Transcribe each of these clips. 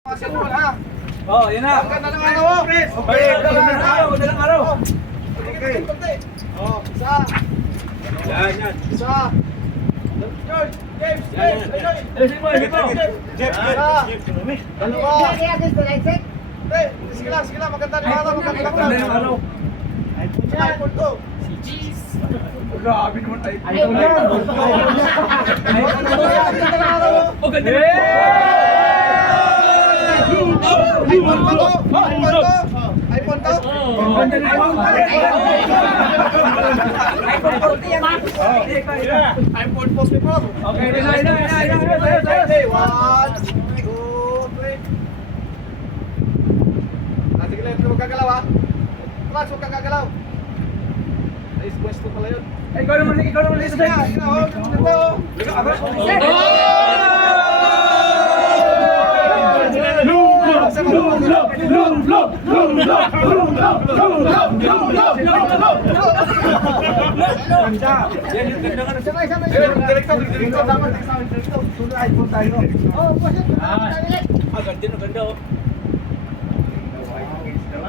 Oh, yan na. Ang ganda ng araw, Chris. Okay, madalang araw. Okay. Oh, isa. Yan. Isa. George, James, Yan. James. Jeff. Dalawa. Sige lang. Maganda ng araw. Maganda yung araw. iPhone to. Grabe naman tayo. Oh, ganda naman. iPhone to. Ganda naman. iPhone 40 yan. iPhone post me po. Okay, na. Okay, 1, 2, 3. Sige lang, huwag kang gagalaw ha. Class, huwag kang gagalaw. Nice pwesto pala yun. Ikaw naman dito. Sige na, Ganda oh.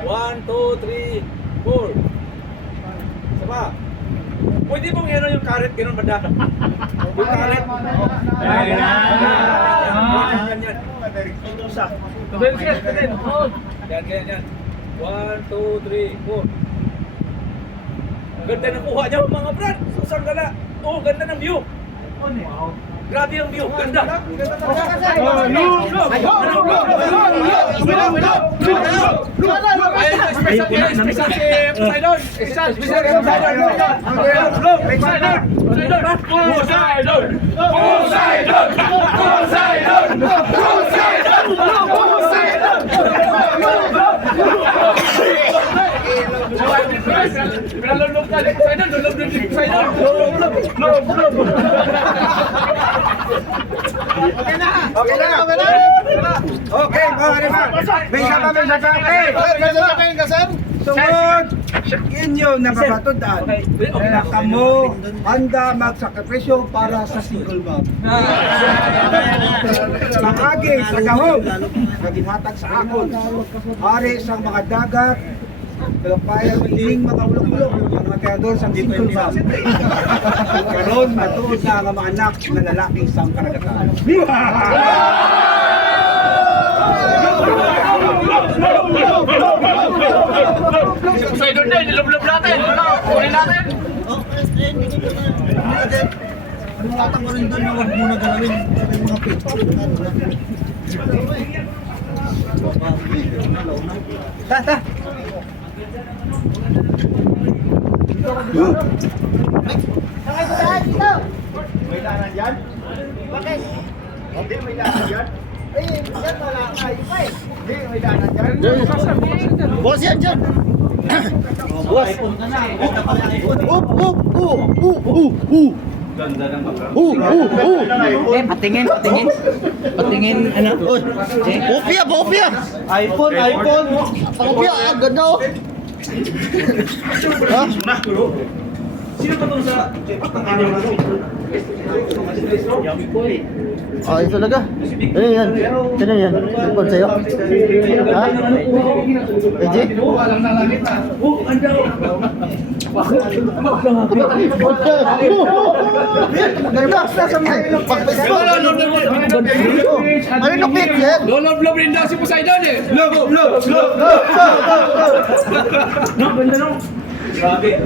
1, 2, 3, 4. Isa pa. Pwede mong hero yung karet, ganun ba dapat? Yung karet. Ganyan. Yan. 1, 2, 3, 4. Ganda ng kuha niya mga brad. Susang gala. Oh, ganda ng view. Grabe ang view. Ganda. Okay, mga kanina. May isa pa. Tungod inyo napapatudan na kamo handa magsakripisyo para sa single mom. Makagi sa gahom na ginhatag sa akon. Hari sa mga dagat, kalapaya sa ining mga ulok-ulok ang matiyador sa single mom. Karon matuod na ang mga anak na lalaki sa karagatan. Poseidon din, nilublob natin. Kunin natin. Anong latang ko rin doon na huwag muna galawin yung mga pit. Ta. May danan yan? Bakit? Hindi, may danan yan? Yan wala kayo pa eh. Hindi, may danan yan? Boss yan dyan! Boss! Ganda ng bakra. Patingin. Ano? Bopia! iPhone! Bopia! Ganda oh! Sino pa itong sa... Ito talaga. Ano yan? Sino yan? Ipon sa'yo? Ha? EJ? Oh, anda oh. Relax na sa mga pag-baseball. Ano yung pick yan? Lolob rin daw si Poseidon eh. Lob. No, ganda no. Grabe.